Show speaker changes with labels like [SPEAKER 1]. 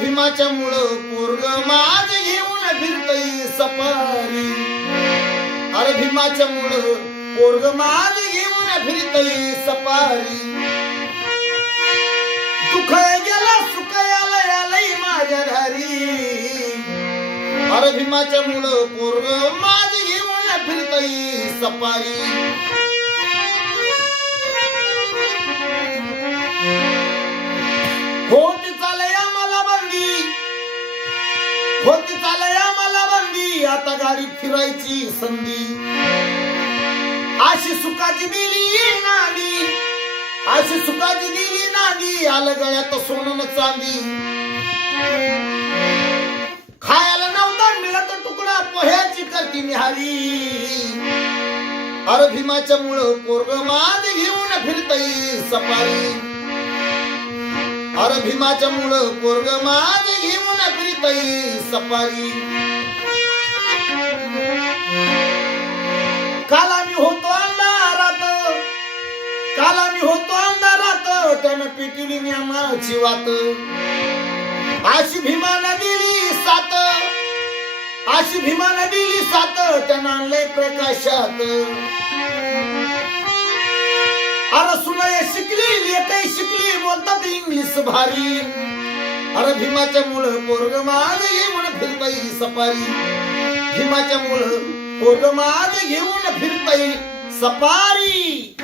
[SPEAKER 1] भीमाच्या मुळ पोरग माझ घेऊन फिरतई सपारी अरे भीमाच्या मुळ पोरग माझ घेऊन फिरतई सपारी दुख गेला सुख आलं आलंय माझ्या घरी. अरे भीमाच्या मुळ पोरग माझ घेऊन फिरतई सपारी होती चालय आम्हाला बंदी. आता गाडी फिरायची संधी. अशी सुखाची दिली नादी. अशी सुखाची दिली नादी. आलं गळ्यात सोनं चांदी. खायला नव्हता मिळत तुकडा. पोह्याची करती निहारी अरे भीमाच्या मुळं पोरग माद घेऊन फिरतई सपारी अर भीमाच्या मुळं पोरग माद घेऊन फिरतई सपारी काल आम्ही होतो अंधारात. काल आम्ही होतो अंधारात. त्यानं पिटिली नियमाची वात अशी भीमानं दिली सात. अशी भीमानं दिली सात. त्यानं आणलंय प्रकाशात. शिकली लेकही शिकली बोलतात इंग्लिश भारी. अरे भीमाच्या मुळं पोरग माग येऊन फिरताई सपारी. भीमाच्या मुळ पोरग माग येऊन फिरताई सपारी.